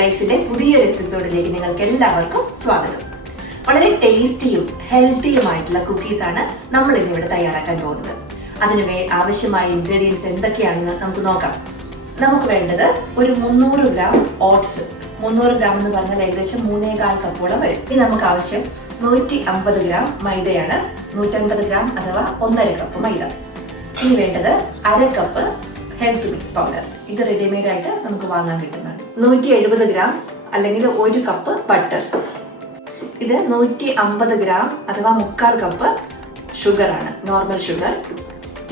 ഡിലൈറ്റ്സിന്റെ പുതിയൊരു എപ്പിസോഡിലേക്ക് നിങ്ങൾക്ക് എല്ലാവർക്കും സ്വാഗതം. വളരെ ടേസ്റ്റിയും ഹെൽത്തിയുമായിട്ടുള്ള കുക്കീസ് ആണ് നമ്മൾ ഇന്നിവിടെ തയ്യാറാക്കാൻ പോകുന്നത്. അതിന് ആവശ്യമായ ഇൻഗ്രീഡിയൻസ് എന്തൊക്കെയാണെന്ന് നമുക്ക് നോക്കാം. നമുക്ക് വേണ്ടത് ഒരു 300 ഗ്രാം ഓട്സ്. 300 ഗ്രാം എന്ന് പറഞ്ഞാൽ ഏകദേശം 3.25 കപ്പോളം വരും. ഇനി നമുക്ക് ആവശ്യം 150 ഗ്രാം മൈദയാണ്. 150 ഗ്രാം അഥവാ 1.5 കപ്പ് മൈദ. ഇനി വേണ്ടത് 1/2 കപ്പ് ഹെൽത്ത് മിക്സ് പൗഡർ. ഇത് റെഡിമെയ്ഡ് ആയിട്ട് നമുക്ക് വാങ്ങാൻ കിട്ടുന്നതാണ്. 170 ഗ്രാം അല്ലെങ്കിൽ 1 കപ്പ് ബട്ടർ. ഇത് 150 ഗ്രാം അഥവാ 3/4 കപ്പ് ഷുഗർ ആണ്, നോർമൽ ഷുഗർ.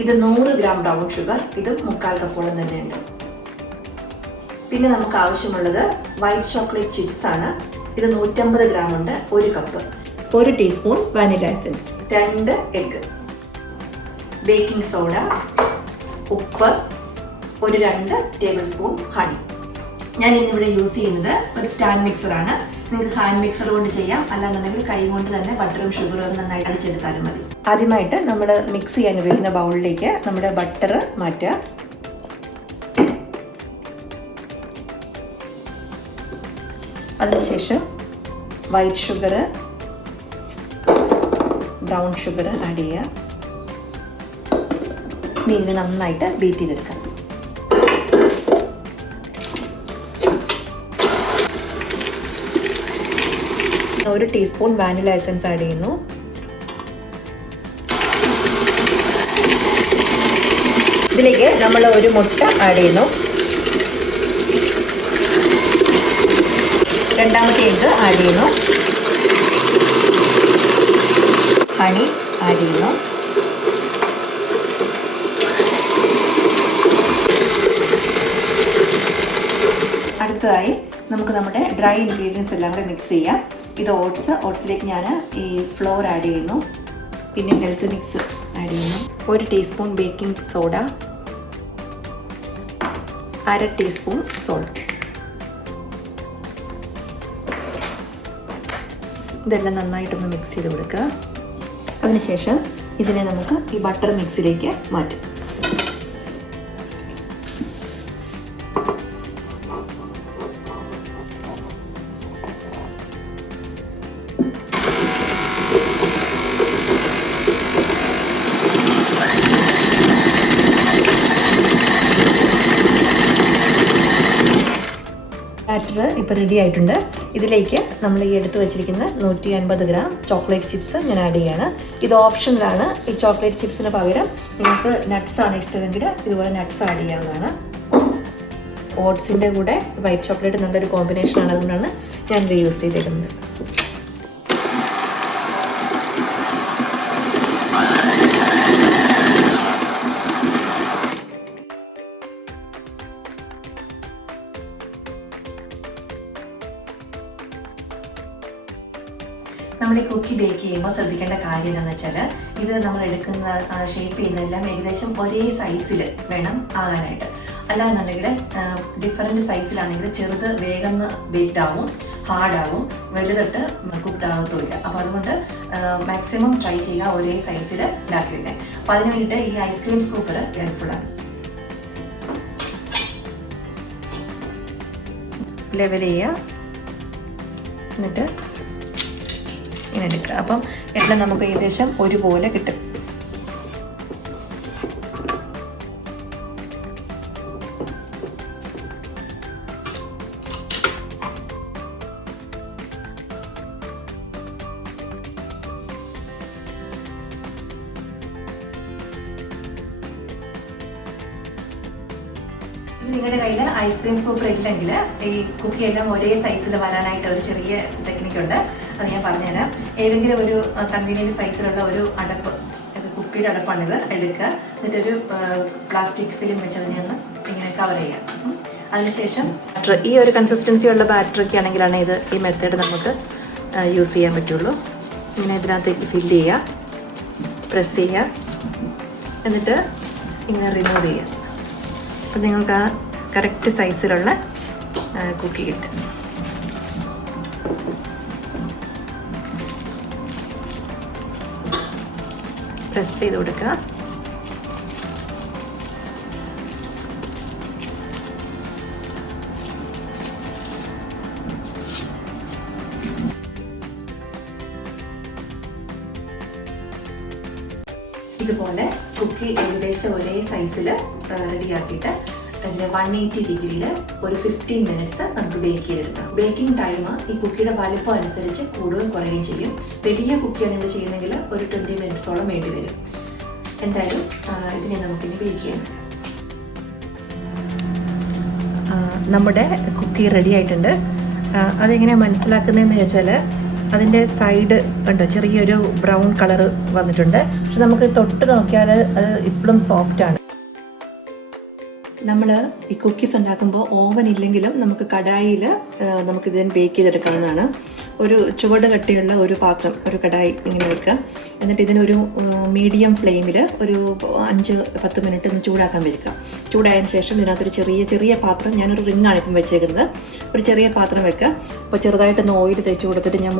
ഇത് 100 ഗ്രാം ബ്രൗൺ ഷുഗർ. ഇത് 3/4 കപ്പോളം തന്നെ ഉണ്ട്. പിന്നെ നമുക്ക് ആവശ്യമുള്ളത് വൈറ്റ് ചോക്ലേറ്റ് ചിപ്സ് ആണ്. ഇത് 150 ഗ്രാം ഉണ്ട്, 1 cup. 1 teaspoon vanilla essence, 2 egg, baking soda, ഉപ്പ്, ഒരു 2 ടേബിൾ സ്പൂൺ ഹണി. ഞാൻ ഇന്നിവിടെ യൂസ് ചെയ്യുന്നത് ഒരു സ്റ്റാൻഡ് മിക്സറാണ്. നിങ്ങൾക്ക് ഹാൻഡ് മിക്സർ കൊണ്ട് ചെയ്യാം, അല്ലാന്നുണ്ടെങ്കിൽ കൈ കൊണ്ട് തന്നെ ബട്ടറും ഷുഗറും നന്നായിട്ട് അടിച്ചെടുത്താലും മതി. ആദ്യമായിട്ട് നമ്മൾ മിക്സ് ചെയ്യാൻ ഉപയോഗിക്കുന്ന ബൗളിലേക്ക് നമ്മുടെ ബട്ടർ മാറ്റുക. അതിനുശേഷം white sugar, brown sugar add ചെയ്യുക. ഇനി ഇതിനെ നന്നായിട്ട് ബീറ്റ് ചെയ്തെടുക്കാം. ഒരു ടീസ്പൂൺ വാനില എസൻസ് ആഡ് ചെയ്യുന്നു. ഇതിലേക്ക് നമ്മൾ ഒരു മുട്ട ആഡ് ചെയ്യുന്നു. രണ്ടാമത്തെ എഗ്ഗ് ആഡ് ചെയ്യുന്നു. ഹണി ആഡ് ചെയ്യുന്നു. അടുത്തതായി നമുക്ക് നമ്മുടെ ഡ്രൈ ഇൻഗ്രീഡിയൻസ് എല്ലാം കൂടെ മിക്സ് ചെയ്യാം. ഇത് ഓട്സിലേക്ക് ഞാൻ ഈ ഫ്ലോർ ആഡ് ചെയ്യുന്നു. പിന്നെ ഹെൽത്ത് മിക്സ് ആഡ് ചെയ്യുന്നു. 1 teaspoon baking soda, 1/2 teaspoon salt. ഇതെല്ലാം നന്നായിട്ടൊന്ന് മിക്സ് ചെയ്ത് കൊടുക്കുക. അതിനുശേഷം ഇതിനെ നമുക്ക് ഈ ബട്ടർ മിക്സിലേക്ക് മാറ്റാം. ബാറ്റർ ഇപ്പോൾ റെഡി ആയിട്ടുണ്ട്. ഇതിലേക്ക് നമ്മൾ ഈ എടുത്തു വെച്ചിരിക്കുന്ന 150 ഗ്രാം ചോക്ലേറ്റ് ചിപ്സ് ഞാൻ ആഡ് ചെയ്യാണ്. ഇത് ഓപ്ഷണലാണ്. ഈ ചോക്ലേറ്റ് ചിപ്സിന് പകരം നിങ്ങൾക്ക് നട്ട്സ് ആണ് ഇഷ്ടമെങ്കിൽ ഇതുപോലെ നട്ട്സ് ആഡ് ചെയ്യാവുന്നതാണ്. ഓട്സിൻ്റെ കൂടെ വൈറ്റ് ചോക്ലേറ്റ് നല്ലൊരു കോമ്പിനേഷനാണ്, അതുകൊണ്ടാണ് ഞാനിത് യൂസ് ചെയ്തിരുന്നത്. നമ്മൾ ഈ കുക്കി ബേക്ക് ചെയ്യുമ്പോൾ ശ്രദ്ധിക്കേണ്ട കാര്യം എന്താണെന്ന് വെച്ചാൽ, ഇത് നമ്മൾ എടുക്കുന്ന ഷേപ്പ് ചെയ്യുന്നതെല്ലാം ഏകദേശം ഒരേ സൈസിൽ വേണം ആകാനായിട്ട്. അല്ലാന്നുണ്ടെങ്കിൽ ഡിഫറെൻറ്റ് സൈസിലാണെങ്കിൽ ചെറുത് വേഗം ബേക്ക്ഡ് ആവും, ഹാർഡാവും, വലുതിട്ട് കുക്ക്ഡ് ആകത്തുമില്ല. അപ്പോൾ അതുകൊണ്ട് മാക്സിമം ട്രൈ ചെയ്യുക ഒരേ സൈസിൽ ഉണ്ടാക്കി വയ്ക്കാൻ. അപ്പോൾ അതിന് വേണ്ടിയിട്ട് ഈ ഐസ്ക്രീം സ്കൂപ്പർ ഹെൽപ്ഫുള്ളാണ്. ലെവൽ ചെയ്യുക, എന്നിട്ട് ഇങ്ങനെ എടുക്കുക. അപ്പം എല്ലാം നമുക്ക് ഏകദേശം ഒരുപോലെ കിട്ടും. നിങ്ങളുടെ കയ്യിൽ ഐസ്ക്രീം സ്കൂപ്പർ ഇല്ലെങ്കിൽ ഈ കുക്കി എല്ലാം ഒരേ സൈസിൽ വരാനായിട്ട് ഒരു ചെറിയ ടെക്നിക്കുണ്ട്. അത് ഞാൻ പറഞ്ഞുതരാം. ഏതെങ്കിലും ഒരു കൺവീനിയൻറ്റ് സൈസിലുള്ള ഒരു അടപ്പ്, കുപ്പിയുടെ അടപ്പാണിത്, എടുക്കുക. എന്നിട്ടൊരു പ്ലാസ്റ്റിക് ഫിലിം വെച്ച് അതിനെ ഒന്ന് ഇങ്ങനെ കവർ ചെയ്യാം. അതിനുശേഷം ഈ ഒരു കൺസിസ്റ്റൻസി ഉള്ള ബാറ്ററൊക്കെ ആണെങ്കിലാണ് ഈ മെത്തേഡ് നമുക്ക് യൂസ് ചെയ്യാൻ പറ്റുള്ളൂ. ഇങ്ങനെ ഇതിനകത്തേക്ക് ഫില്ല് ചെയ്യുക, പ്രസ് ചെയ്യുക, എന്നിട്ട് ഇങ്ങനെ റിമൂവ് ചെയ്യുക. അപ്പം നിങ്ങൾക്ക് ആ കറക്റ്റ് സൈസിലുള്ള കുക്കി കിട്ടും. പ്രസ് ചെയ്ത് കൊടുക്കുക. ഇതുപോലെ കുക്കി ഏകദേശം ഒരേ സൈസിൽ റെഡിയാക്കിയിട്ട് അതിന് 180 ഡിഗ്രിയിൽ ഒരു 15 മിനിറ്റ്സ് നമുക്ക് ബേക്ക് ചെയ്തെടുക്കണം. ബേക്കിംഗ് ടൈം ഈ കുക്കിയുടെ വലിപ്പം അനുസരിച്ച് കൂടുകയും കുറയുകയും ചെയ്യും. വലിയ കുക്കിയാണ് നിങ്ങൾ ചെയ്യുന്നെങ്കിൽ ഒരു 20 മിനിറ്റ്സോളം വേണ്ടി വരും. എന്തായാലും ഇതിനെ നമുക്കിനി ബേക്ക് ചെയ്യാൻ പറ്റും. നമ്മുടെ കുക്കി റെഡി ആയിട്ടുണ്ട്. അതെങ്ങനെയാണ് മനസ്സിലാക്കുന്നതെന്ന് വെച്ചാൽ അതിൻ്റെ സൈഡ് കണ്ടോ ചെറിയൊരു ബ്രൗൺ കളർ വന്നിട്ടുണ്ട്. പക്ഷെ നമുക്ക് തൊട്ട് നോക്കിയാൽ അത് ഇപ്പോഴും സോഫ്റ്റാണ്. നമ്മൾ ഈ കുക്കീസ് ഉണ്ടാക്കുമ്പോൾ ഓവൻ ഇല്ലെങ്കിലും നമുക്ക് കടായിൽ നമുക്കിതിന് ബേക്ക് ചെയ്തെടുക്കാവുന്നതാണ്. ഒരു ചുവട് കട്ടിയുള്ള ഒരു പാത്രം, ഒരു കടായി ഇങ്ങനെ വെക്കുക. എന്നിട്ട് ഇതിനൊരു മീഡിയം ഫ്ലെയിമിൽ ഒരു 5-10 മിനിറ്റ് ഒന്ന് ചൂടാക്കാൻ വെക്കുക. ചൂടായതിന് ശേഷം ഇതിനകത്തൊരു ചെറിയ പാത്രം, ഞാനൊരു റിങ്ങാണ് ഇപ്പം വെച്ചേക്കുന്നത്, ഒരു ചെറിയ പാത്രം വെക്കുക. അപ്പോൾ ചെറുതായിട്ടൊന്ന് ഓയിൽ തേച്ച് കൊടുത്തിട്ട് ഞാൻ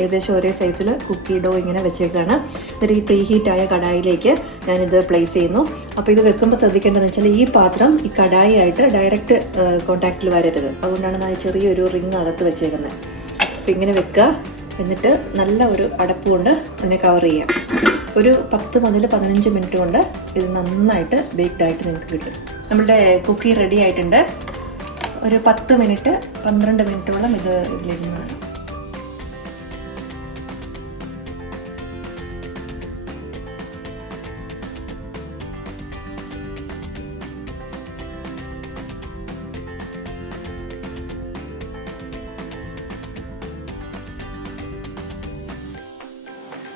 ഏകദേശം ഒരേ സൈസിൽ കുക്കി ഡോ ഇങ്ങനെ വെച്ചേക്കാണ്. എന്നിട്ട് ഈ പ്രീ ഹീറ്റായ കടായിലേക്ക് ഞാനിത് പ്ലേസ് ചെയ്യുന്നു. അപ്പോൾ ഇത് വെക്കുമ്പോൾ ശ്രദ്ധിക്കേണ്ടതെന്ന് വെച്ചാൽ ഈ പാത്രം ഈ കടായി ആയിട്ട് ഡയറക്റ്റ് കോൺടാക്റ്റിൽ വരരുത്. അതുകൊണ്ടാണ് ഞാൻ ചെറിയൊരു റിങ് അകത്ത് വെച്ചേക്കുന്നത്. അപ്പോൾ ഇങ്ങനെ വെക്കുക. എന്നിട്ട് നല്ല ഒരു അടപ്പ് കൊണ്ട് അതിനെ കവർ ചെയ്യാം. ഒരു 10 മുതൽ 15 മിനിറ്റ് കൊണ്ട് ഇത് നന്നായിട്ട് ബേക്ക്ഡ് ആയിട്ട് നിങ്ങൾക്ക് കിട്ടും. നമ്മുടെ കുക്കി റെഡി ആയിട്ടുണ്ട്. ഒരു 10 മിനിറ്റ് 12 മിനിറ്റോളം ഇതിലിരുന്നതാണ്.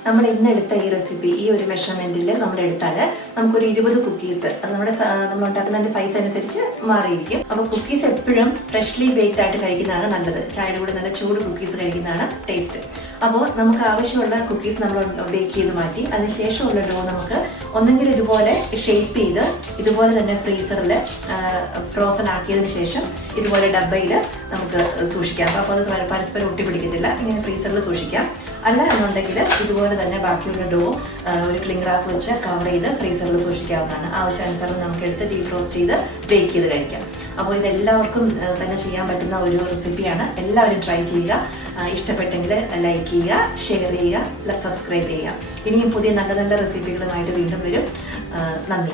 നമ്മൾ ഇന്നെടുത്ത ഈ റെസിപ്പി, ഈ ഒരു മെഷർമെന്റിൽ നമ്മൾ എടുത്താൽ നമുക്കൊരു 20 കുക്കീസ്, അത് നമ്മൾ ഉണ്ടാക്കുന്നതിന്റെ സൈസ് അനുസരിച്ച് മാറിയിരിക്കും. അപ്പോൾ കുക്കീസ് എപ്പോഴും ഫ്രഷ്ലി ബേക്ക്ഡ് ആയിട്ട് കഴിക്കുന്നതാണ് നല്ലത്. ചായയുടെ കൂടെ നല്ല ചൂട് കുക്കീസ് കഴിക്കുന്നതാണ് ടേസ്റ്റ്. അപ്പോൾ നമുക്ക് ആവശ്യമുള്ള കുക്കീസ് നമ്മൾ ബേക്ക് ചെയ്ത് മാറ്റി അതിനുശേഷമുള്ള ഡോ നമുക്ക് ഒന്നെങ്കിൽ ഇതുപോലെ ഷേപ്പ് ചെയ്ത് ഇതുപോലെ തന്നെ ഫ്രീസറിൽ ഫ്രോസൺ ആക്കിയതിന് ശേഷം ഇതുപോലെ ഡബ്ബയിൽ നമുക്ക് സൂക്ഷിക്കാം. അപ്പോൾ അത് പരസ്പരം ഒട്ടിപ്പിടിക്കത്തില്ല. ഇങ്ങനെ ഫ്രീസറിൽ സൂക്ഷിക്കാം. അല്ല എന്നുണ്ടെങ്കിൽ ഇതുപോലെ തന്നെ ബാക്കിയുള്ള ഡോ ഒരു ക്ലിംഗ് റാപ്പ് വെച്ച് കവർ ചെയ്ത് ഫ്രീസറിൽ സൂക്ഷിക്കാവുന്നതാണ്. ആവശ്യാനുസരണം നമുക്ക് എടുത്ത് ഡീഫ്രോസ്റ്റ് ചെയ്ത് ബേക്ക് ചെയ്ത് കഴിക്കാം. അപ്പോൾ ഇതെല്ലാവർക്കും തന്നെ ചെയ്യാൻ പറ്റുന്ന ഒരു റെസിപ്പിയാണ്. എല്ലാവരും ട്രൈ ചെയ്യുക. ഇഷ്ടപ്പെട്ടെങ്കിൽ ലൈക്ക് ചെയ്യുക, ഷെയർ ചെയ്യുക, സബ്സ്ക്രൈബ് ചെയ്യുക. ഇനിയും പുതിയ നല്ല നല്ല റെസിപ്പികളുമായിട്ട് വീണ്ടും വരും. നന്ദി.